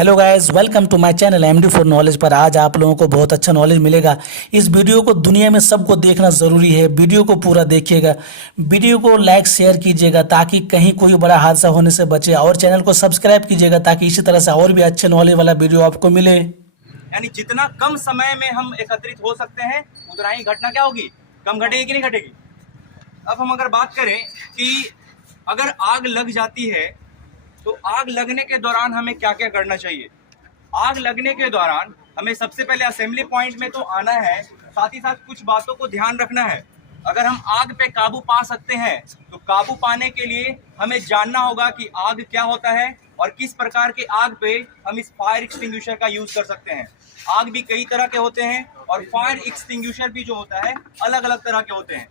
Hello guys, welcome to my channel MD for knowledge. पर आज आप लोगों को बहुत अच्छा नॉलेज मिलेगा। इस वीडियो को दुनिया में सबको देखना ज़रूरी है। वीडियो को पूरा देखिएगा, वीडियो को लाइक शेयर कीजिएगा ताकि कहीं कोई बड़ा हादसा होने से बचे, और चैनल को सब्सक्राइब कीजिएगा ताकि इसी तरह से और भी अच्छे नॉलेज वाला वीडियो आपको मिले। यानी जितना कम समय में हम एकत्रित हो सकते हैं उतना ही घटना क्या होगी, कम घटेगी कि नहीं घटेगी। अब हम अगर बात करें कि अगर आग लग जाती है तो आग लगने के दौरान हमें क्या क्या करना चाहिए। आग लगने के दौरान हमें सबसे पहले असेंबली पॉइंट में तो आना है, साथ ही साथ कुछ बातों को ध्यान रखना है। अगर हम आग पे काबू पा सकते हैं तो काबू पाने के लिए हमें जानना होगा कि आग क्या होता है और किस प्रकार के आग पे हम इस फायर एक्सटिंग्विशर का यूज कर सकते हैं। आग भी कई तरह के होते हैं और फायर एक्सटिंग्विशर भी जो होता है अलग अलग तरह के होते हैं।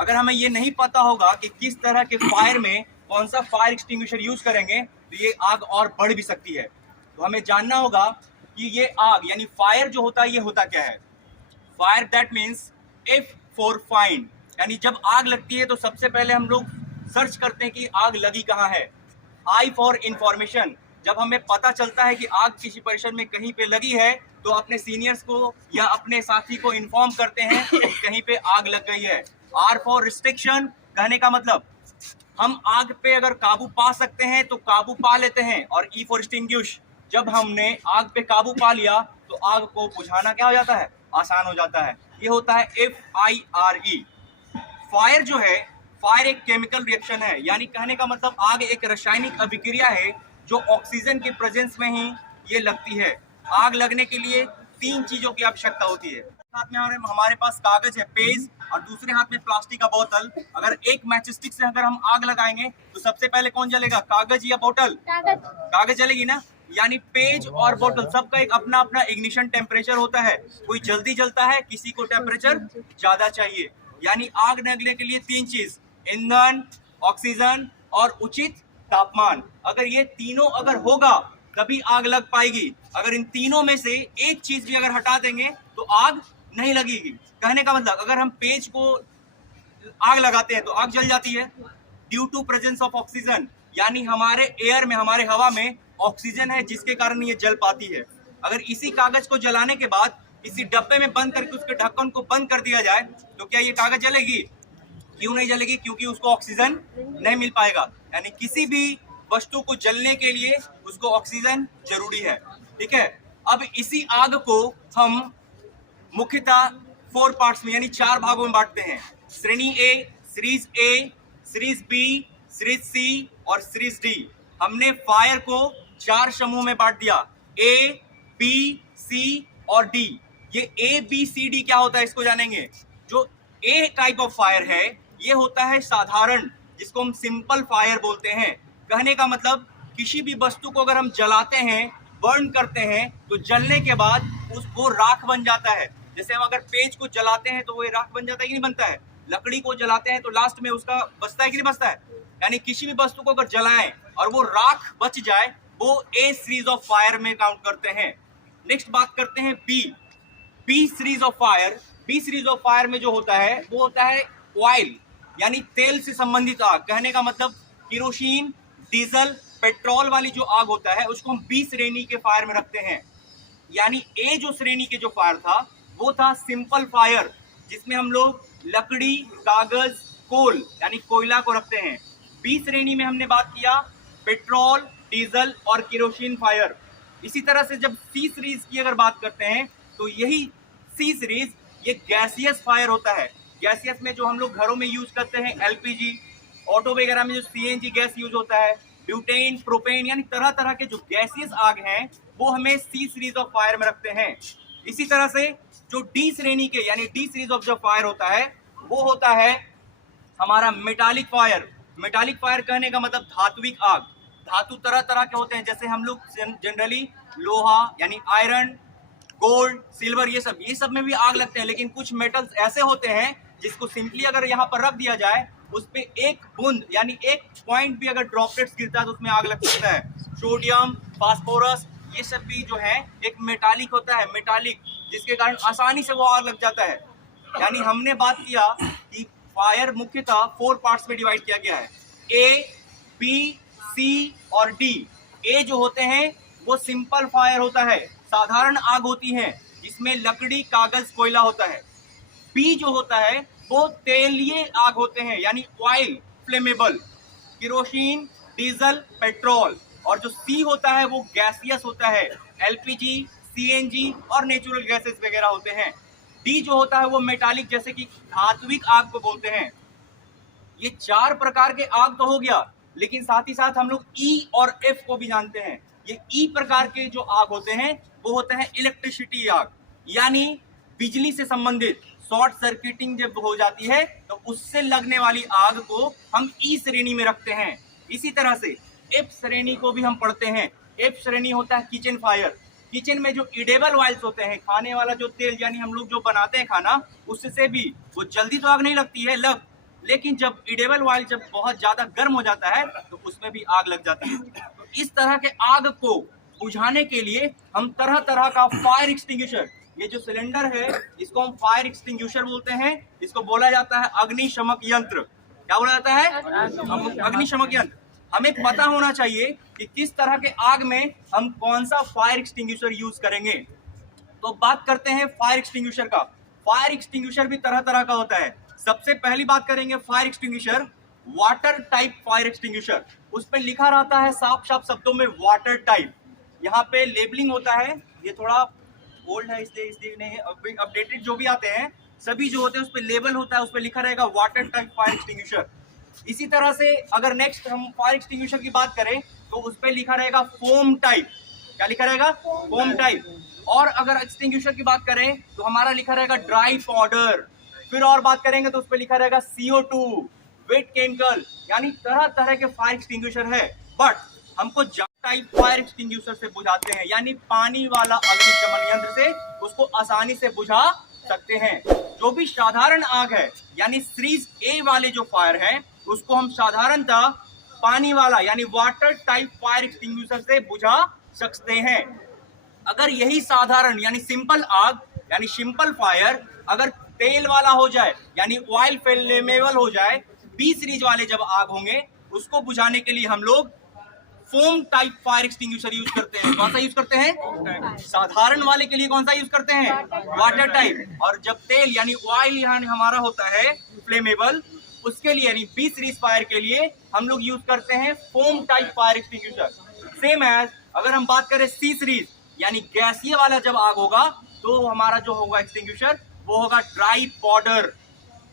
अगर हमें ये नहीं पता होगा कि किस तरह के फायर में कौन सा फायर एक्सटिंग्विशर यूज करेंगे तो ये आग और बढ़ भी सकती है। तो हमें जानना होगा कि ये आग यानी फायर जो होता है ये होता क्या है। Fire that means F for find, यानी जब आग लगती है तो सबसे पहले हम लोग सर्च करते हैं कि आग लगी कहाँ है। आई फॉर इंफॉर्मेशन, जब हमें पता चलता है कि आग किसी परिसर में कहीं पे लगी है तो अपने सीनियर्स को या अपने साथी को इन्फॉर्म करते हैं कि कहीं पे आग लग गई है। आर फॉर रिस्ट्रिक्शन, कहने का मतलब हम आग पे अगर काबू पा सकते हैं तो काबू पा लेते हैं। और ई फॉर एक्सटिंग्विश, जब हमने आग पे काबू पा लिया तो आग को बुझाना क्या हो जाता है, आसान हो जाता है। ये होता है FIRE। फायर जो है, फायर एक केमिकल रिएक्शन है, यानी कहने का मतलब आग एक रासायनिक अभिक्रिया है जो ऑक्सीजन के प्रेजेंस में ही ये लगती है। आग लगने के लिए तीन चीजों की आवश्यकता होती है। हाथ में हमारे पास कागज है, पेज, और दूसरे हाथ में प्लास्टिक का बोतल। अगर एक मैच स्टिक से अगर हम आग लगाएंगे तो सबसे पहले कौन जलेगा, कागज या बोतल? कागज जलेगी ना। यानी पेज और बोतल सबका एक अपना अपना इग्निशन टेम्परेचर होता है। कोई जल्दी जलता है, किसी को टेम्परेचर ज्यादा चाहिए। यानी आग लगने के लिए तीन चीज, ईंधन, ऑक्सीजन और उचित तापमान। अगर ये तीनों अगर होगा तभी आग लग पाएगी। अगर इन तीनों में से एक चीज भी अगर हटा देंगे तो आग नहीं लगेगी। कहने का मतलब अगर हम पेज को आग लगाते हैं तो आग जल जाती है due to presence of oxygen, यानी हमारे एयर में, हमारे हवा में ऑक्सीजन है जिसके कारण ये जल पाती है। अगर इसी कागज को जलाने के बाद किसी डब्बे में बंद करके उसके ढक्कन को बंद कर दिया जाए तो क्या ये कागज जलेगी? क्यों नहीं जलेगी? क्योंकि उसको ऑक्सीजन नहीं मिल पाएगा। यानी किसी भी वस्तु को जलने के लिए उसको ऑक्सीजन जरूरी है। ठीक है, अब इसी आग को हम मुख्यतः 4 पार्ट्स में यानी 4 भागों में बांटते हैं। श्रेणी ए, सीरीज बी, सीरीज सी और सीरीज डी। हमने फायर को 4 समूह में बांट दिया, ए, बी, सी और डी। ये ए बी सी डी क्या होता है इसको जानेंगे। जो ए टाइप ऑफ फायर है ये होता है साधारण, जिसको हम सिंपल फायर बोलते हैं। कहने का मतलब किसी भी वस्तु को अगर हम जलाते हैं, बर्न करते हैं, तो जलने के बाद वो राख बन जाता है। जैसे हम अगर पेज को जलाते हैं तो वो राख बन जाता है कि नहीं बनता है। लकड़ी को जलाते हैं तो लास्ट में उसका बचता है कि नहीं बचता है। यानी किसी भी वस्तु को अगर जलाएं और वो राख बच जाए वो ए सीरीज ऑफ फायर में काउंट करते हैं। नेक्स्ट बात करते हैं B series of fire. B series of fire में जो होता है वो होता है ऑयल, यानी तेल से संबंधित आग। कहने का मतलब केरोसिन, डीजल, पेट्रोल वाली जो आग होता है उसको हम बी श्रेणी के फायर में रखते हैं। यानी ए जो श्रेणी के जो फायर था वो था सिंपल फायर, जिसमें हम लोग लकड़ी, कागज, कोल यानी कोयला को रखते हैं। बी श्रेणी में हमने बात किया पेट्रोल, डीजल और केरोसिन फायर। इसी तरह से जब सी सीरीज की अगर बात करते हैं तो यही सी सीरीज ये गैसियस फायर होता है। गैसियस में जो हम लोग घरों में यूज करते हैं LPG, ऑटो वगैरह में जो CNG गैस यूज होता है, ब्यूटेन, प्रोपेन, यानी तरह तरह के जो गैसियस आग हैं वो हमें सी सीरीज ऑफ फायर में रखते हैं। इसी तरह से जो डी श्रेणी के यानी डी सीरीज ऑफ जो फायर होता है वो होता है हमारा मेटालिक फायर। मेटालिक फायर कहने का मतलब धात्विक आग। धातु तरह तरह के होते हैं, जैसे हम लोग जनरली लोहा यानी आयरन, गोल्ड, सिल्वर, ये सब में भी आग लगते हैं। लेकिन कुछ मेटल्स ऐसे होते हैं जिसको सिंपली अगर यहाँ पर रख दिया जाए उस पे एक बूंद यानी एक पॉइंट भी अगर ड्रॉपलेट्स गिरता है तो उसमें आग लग सकता है। सोडियम, फास्फोरस, ये सब भी जो है एक मेटालिक होता है, मेटालिक, जिसके कारण आसानी से वो आग लग जाता है। यानी हमने बात किया कि फायर मुख्यतः 4 पार्ट्स में डिवाइड किया गया है, ए, बी, सी और डी। ए जो होते हैं वो सिंपल फायर होता है, साधारण आग होती है जिसमें लकड़ी, कागज, कोयला होता है। बी जो होता है वो तेलीय आग होते हैं, यानी oil flammable, kerosene, diesel, petrol. और जो सी होता है वो गैसियस होता है, एलपीजी, सीएनजी और नेचुरल गैसेस वगैरह होते हैं। डी जो होता है वो मेटालिक, जैसे कि धात्विक आग को बोलते हैं। ये 4 प्रकार के आग तो हो गया, लेकिन साथ ही साथ हम लोग ई और एफ को भी जानते हैं। ये ई प्रकार के जो आग होते हैं वो होते हैं इलेक्ट्रिसिटी आग, यानी बिजली से संबंधित शॉर्ट सर्किटिंग जब हो जाती है तो उससे लगने वाली आग को हम ई श्रेणी में रखते हैं। इसी तरह से एफ श्रेणी को भी हम पढ़ते हैं। एफ श्रेणी होता है किचन फायर। किचन में जो इडेबल ऑयल्स होते हैं, खाने वाला जो तेल, यानी हम लोग जो बनाते हैं खाना, उससे भी वो जल्दी तो आग नहीं लगती है, लेकिन जब इडेबल ऑयल जब बहुत ज्यादा गर्म हो जाता है तो उसमें भी आग लग जाती है। तो इस तरह के आग को बुझाने के लिए हम तरह तरह का फायर एक्सटिंग्विशर, ये जो सिलेंडर है इसको हम फायर एक्सटिंग्विशर बोलते हैं। इसको बोला जाता है अग्निशमक यंत्र। क्या बोला जाता है? अग्निशमक यंत्र। हमें पता होना चाहिए कि किस तरह के आग में हम कौन सा फायर एक्सटिंग्विशर यूज करेंगे। तो बात करते हैं फायर एक्सटिंग्विशर का। फायर एक्सटिंग्विशर भी तरह तरह का होता है। सबसे पहली बात करेंगे fire extinguisher, water type fire extinguisher. उस पर लिखा रहता है साफ साफ शब्दों में वाटर टाइप। यहाँ पे लेबलिंग होता है, ये थोड़ा ओल्ड है इसलिए नहीं, अपडेटेड जो भी आते हैं सभी जो होते हैं उस पर लेबल होता है, उस पर लिखा रहेगा वाटर टाइप फायर एक्सटिंग्विशर। इसी तरह से अगर नेक्स्ट हम फायर एक्सटिंग्विशर की बात करें तो उस पर लिखा रहेगा फोम टाइप। क्या लिखा रहेगा? Foam type. और अगर एक्सटिंग्विशर की बात करें तो हमारा लिखा रहेगा ड्राई पाउडर। फिर और बात करेंगे तो उस पर लिखा रहेगा CO2, वेट केमिकल। यानी तरह तरह के फायर एक्सटिंग्विशर है, बट हमको टाइप फायर एक्सटिंग्विशर से बुझाते हैं, यानी पानी वाला अग्निशमन यंत्र से उसको आसानी से बुझा सकते हैं। जो भी साधारण आग है, यानी सीरीज ए वाले जो फायर है उसको हम साधारणतः पानी वाला यानी वाटर टाइप फायर एक्सटिंग्विशर से बुझा सकते हैं। अगर यही साधारण यानी सिंपल आग यानी सिंपल फायर अगर तेल वाला हो जाए, यानी ऑयल फ्लेमेबल हो जाए, बी सीरीज वाले जब आग होंगे उसको बुझाने के लिए हम लोग foam type fire extinguisher use करते हैं। कौन सा यूज करते हैं? साधारण वाले के लिए कौन सा यूज करते हैं? Water type. और जब तेल यानी ऑयल यानी हमारा होता है फ्लेमेबल, उसके लिए यानी बी सीरीज फायर के लिए हम लोग यूज करते हैं foam type fire extinguisher. Same as अगर हम बात करें सी सीरीज यानी गैसीय वाला जब आग होगा तो हमारा जो होगा एक्सटिंग्विशर वो होगा ड्राई पाउडर,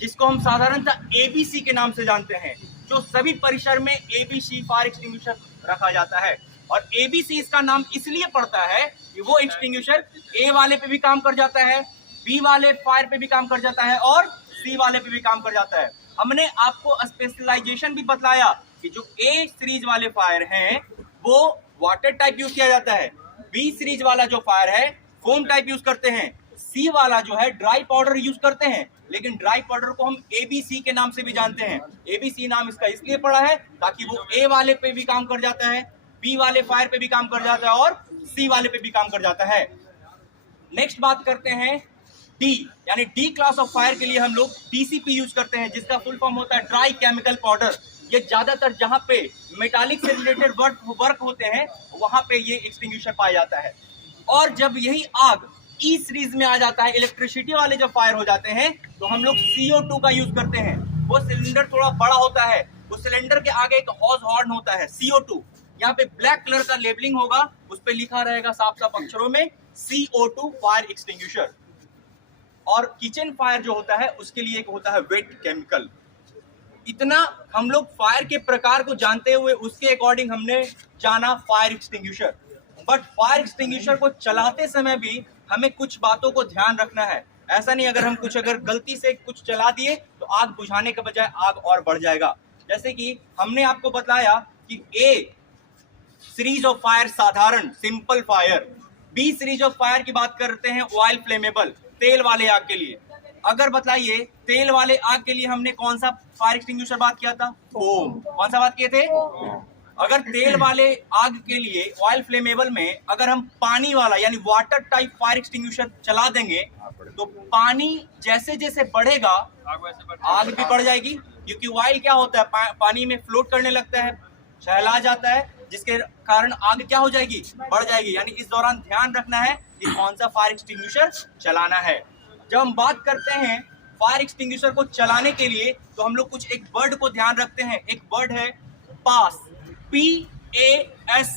जिसको हम साधारणतः ABC के नाम से जानते हैं। जो सभी परिसर में ABC फायर एक्सटिंग्विशर रखा जाता है। और ABC इसका नाम इसलिए पड़ता है कि वो एक्सटिंग्विशर A वाले पे भी काम कर जाता है, B वाले फायर पे भी काम कर जाता है और C वाले पे भी काम कर जाता है। हमने आपको स्पेशलाइजेशन भी बतलाया कि जो A सीरीज वाले फायर हैं वो वाटर टाइप यूज किया जाता है, B सीरीज वाला जो फायर है फोम टाइप यूज करते हैं, C वाला जो है ड्राई पाउडर यूज करते हैं। लेकिन ड्राई पाउडर को हम ABC के नाम से भी जानते हैं। ABC नाम इसका इसलिए पड़ा है ताकि वो A वाले पे भी काम कर जाता है, B वाले फायर पे भी काम कर जाता है और C वाले पे भी काम कर जाता है। नेक्स्ट बात करते हैं D यानी D क्लास ऑफ फायर के लिए हम लोग DCP यूज करते हैं, जिसका फुल फॉर्म होता है ड्राई केमिकल पाउडर। ये ज्यादातर जहां पे मेटालिक से रिलेटेड वर्क होते हैं वहां पे ये एक्सटिंग्विशर पाया जाता है। और जब यही आग ई सीरीज में आ जाता है, इलेक्ट्रिसिटी वाले जब फायर हो जाते हैं तो हम लोग CO2 का यूज करते हैं। वो सिलेंडर थोड़ा बड़ा होता है, उस सिलेंडर के आगे एक हॉज हॉर्न होता है CO2। यहाँ पे ब्लैक कलर का लेबलिंग होगा, उस पे लिखा रहेगा साफ साफ अक्षरों में CO2 फायर एक्सटिंग्विशर। और किचन फायर जो होता है उसके लिए एक होता है वेट केमिकल। इतना हम लोग फायर के प्रकार को जानते हुए उसके अकॉर्डिंग हमने जाना fire extinguisher. But fire extinguisher को चलाते समय भी हमें कुछ बातों को ध्यान रखना है। ऐसा नहीं अगर गलती से कुछ चला दिए तो आग बुझाने के बजाय आग और बढ़ जाएगा। जैसे कि हमने आपको बताया कि A सीरीज ऑफ फायर साधारण simple fire, B series of fire की बात करते हैं ऑयल फ्लेमेबल तेल वाले आग के लिए। अगर बताइए तेल वाले आग के लिए हमने कौन सा फायर एक्सटिंग्विशर बात किया था? फोम। कौन सा बात किए थे? अगर तेल वाले आग के लिए ऑयल फ्लेमेबल में अगर हम पानी वाला यानी वाटर टाइप फायर एक्सटिंग्विशर चला देंगे तो पानी जैसे जैसे बढ़ेगा आग भी बढ़ जाएगी, क्योंकि ऑयल क्या होता है पानी में फ्लोट करने लगता है, सहला जाता है जिसके कारण आग क्या हो जाएगी, बढ़ जाएगी। यानी इस दौरान ध्यान रखना है कि कौन सा फायर एक्सटिंग्विशर चलाना है। जब हम बात करते हैं फायर एक्सटिंग्विशर को चलाने के लिए, तो हम लोग कुछ एक वर्ड को ध्यान रखते हैं। एक वर्ड है पास, PASS।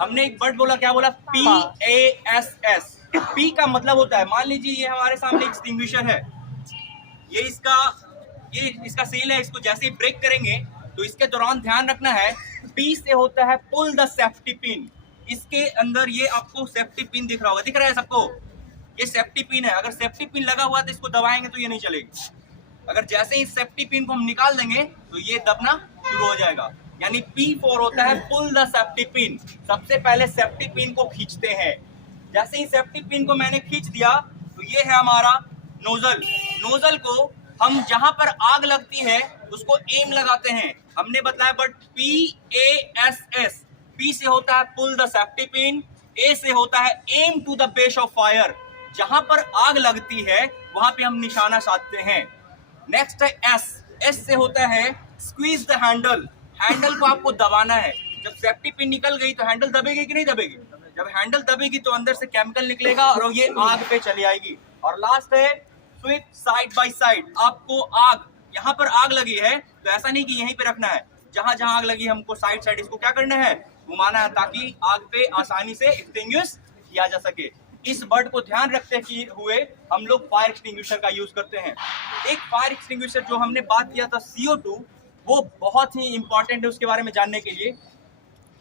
हमने एक वर्ड बोला, क्या बोला? PASS। P का मतलब होता है, मान लीजिए ये हमारे सामने एक्सटिंग्विशर है, ये इसका सील है। इसको जैसे ही ब्रेक करेंगे तो इसके दौरान ध्यान रखना है, P से होता है पुल द सेफ्टी पिन। इसके अंदर ये आपको सेफ्टी पिन दिख रहा होगा, दिख रहा है सबको? ये सेफ्टी पिन है। अगर सेफ्टी पिन लगा हुआ तो इसको दबाएंगे तो ये नहीं चलेगी। अगर जैसे ही सेफ्टी पिन को हम निकाल देंगे तो ये दबना शुरू हो जाएगा। यानी P4 होता है पुल द सेफ्टी पिन। सबसे पहले सेफ्टी पिन को खींचते हैं। जैसे ही सेफ्टी पिन को मैंने खींच दिया तो ये है हमारा नोजल। नोजल को हम जहां पर आग लगती है उसको एम लगाते हैं, हमने बताया। बट PASS, P से होता है pull the safety pin, A से होता है aim to the base of fire. जहां पर आग लगती है वहां पे हम निशाना साधते हैं। नेक्स्ट है S से होता है स्क्वीज द हैंडल। हैंडल को आपको दबाना है। जब सेफ्टी पिन निकल गई तो हैंडल दबेगी कि नहीं दबेगी? जब हैंडल दबेगी तो अंदर से केमिकल निकलेगा और ये आग पे चली आएगी। और लास्ट है स्वीप साइड बाय साइड। आपको आग, यहाँ पर आग लगी है तो ऐसा नहीं कि यहीं पे रखना है, जहां जहां आग लगी हमको साइड साइड इसको क्या करना है, घुमाना है, ताकि आग पे आसानी से एक्सटिंग्विश किया जा सके। इस वर्ड को ध्यान रखते हुए हम लोग फायर एक्सटिंग्विशर का यूज करते हैं। एक फायर एक्सटिंग्विशर जो हमने बात किया था CO2, वो बहुत ही इंपॉर्टेंट है उसके बारे में जानने के लिए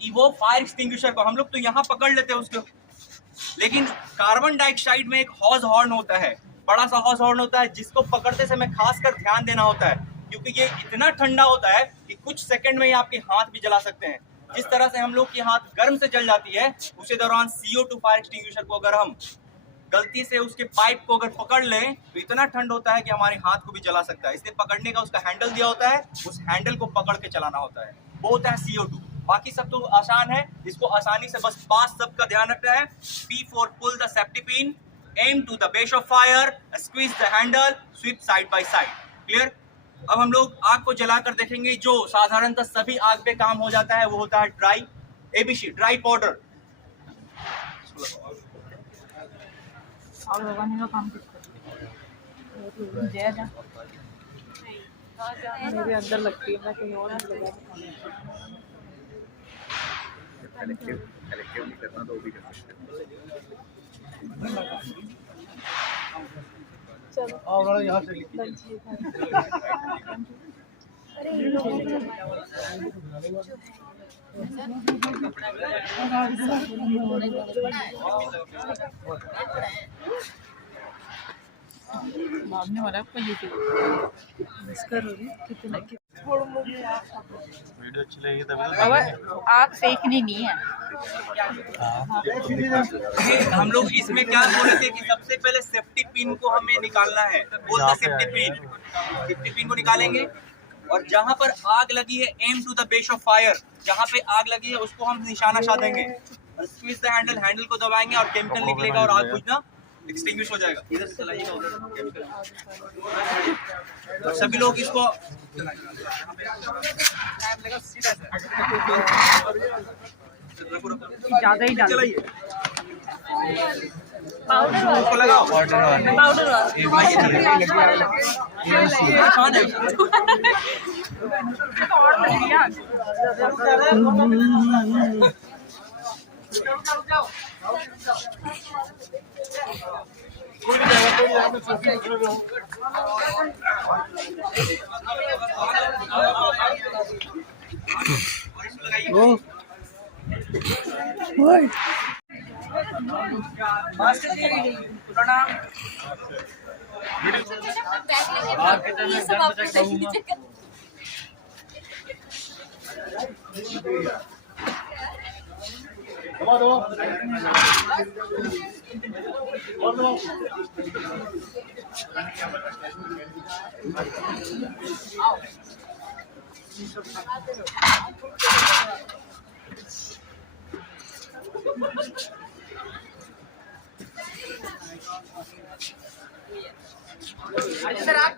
कि वो फायर एक्सटिंग्विशर को हम लोग तो यहाँ पकड़ लेते हैं उसको, लेकिन कार्बन डाइऑक्साइड में एक हॉज हॉर्न होता है, बड़ा सा हॉज हॉर्न होता है, जिसको पकड़ते समय खासकर ध्यान देना होता है, क्योंकि ये इतना ठंडा होता है कि कुछ सेकंड में ये आपके हाथ भी जला सकते हैं। जिस तरह से हम लोग की हाथ गर्म से जल जाती है, उसी दौरान CO2 फायर एक्सटिंग्विशर को अगर हम गलती से उसके पाइप को अगर पकड़ लें तो इतना ठंड होता है कि हमारे हाथ को भी जला सकता है। इसलिए पकड़ने का उसका हैंडल दिया होता है, उस हैंडल को पकड़ के चलाना होता है। वो होता है CO2। बाकी सब तो आसान है, इसको आसानी से बस पास सब का ध्यान रखना है। P4 pull the safety pin, aim to the base of fire, squeeze the handle, sweep side by side. Clear? अब हम लोग आग को जलाकर देखेंगे। जो साधारणतः सभी आग पे काम हो जाता है वो होता है ड्राई ABC, ड्राई पाउडर। और लगाने का काम किसका? जय जा मेरे अंदर लगती है, मैं कहीं और नहीं लगा। कलेक्टिव नहीं करना तो भी कर सकते चलो और यहाँ से अरे ये लोग भागने वाला है आपका यूट्यूब मिस करोगे कितना वीडियो अच्छी लगेगी तभी अब आग सेकनी नहीं है। हम लोग इसमें क्या बोल रहे थे कि सबसे पहले सेफ्टी पिन को हमें निकालना है। बोल द सेफ्टी पिन को निकालेंगे और जहां पर आग लगी है aim to the base of fire, जहां पे आग लगी है उसको हम निशाना साधेंगे। स्क्वीज द हैंडल, हैंडल को दबाएंगे और केमिकल निकलेगा और आग बुझना एक्सटिंग्विश हो जाएगा। इधर से चलाइएगा, उधर केमिकल। और सभी लोग इसको ज्यादा ही डाल चलाइए, पाउडर उसको लगाओ। पाउडर आसान है। और लग गया। मास्टर जी प्रणाम।